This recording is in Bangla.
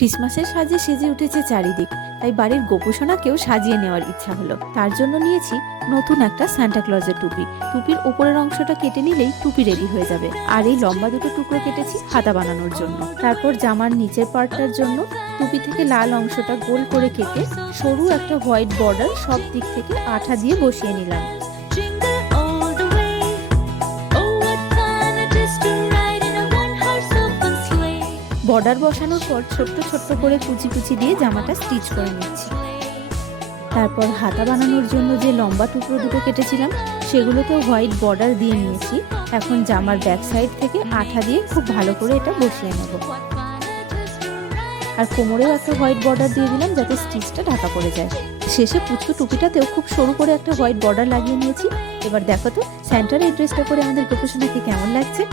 ক্রিসমাসের সাজে সেজে উঠেছে চারিদিক, তাই বাড়ির গোপোষণাকেও সাজিয়ে নেওয়ার ইচ্ছা হলো। তার জন্য নিয়েছি নতুন একটা সান্টা ক্লজের টুপি। টুপির উপরের অংশটা কেটে নিলেই টুপি রেডি হয়ে যাবে। আর এই লম্বা দুটো টুকরো কেটেছি হাতা বানানোর জন্য। তারপর জামার নিচের পার্টটার জন্য টুপি থেকে লাল অংশটা গোল করে কেটে সরু একটা হোয়াইট বর্ডার সব দিক থেকে আঠা দিয়ে বসিয়ে নিলাম। বর্ডার বসানোর পর ছোট্ট ছোট্ট করে কুচি কুচি দিয়ে জামাটা স্টিচ করে নিচ্ছি। তারপর হাতা বানানোর জন্য যে লম্বা টুকরো দুটো কেটেছিলাম সেগুলোতেও হোয়াইট বর্ডার দিয়ে নিয়েছি। এখন জামার ব্যাক সাইড থেকে আঠা দিয়ে খুব ভালো করে এটা বসিয়ে নেব। আর কোমরেও একটা হোয়াইট বর্ডার দিয়ে দিলাম যাতে স্টিচটা ঢাকা পড়ে যায়। শেষে পুচকু টুপিটাতেও খুব সরু করে একটা হোয়াইট বর্ডার লাগিয়ে নিয়েছি। এবার দেখো তো স্যান্টার এই ড্রেসটা পরে আমাদের গোপোষণাকে কেমন লাগছে।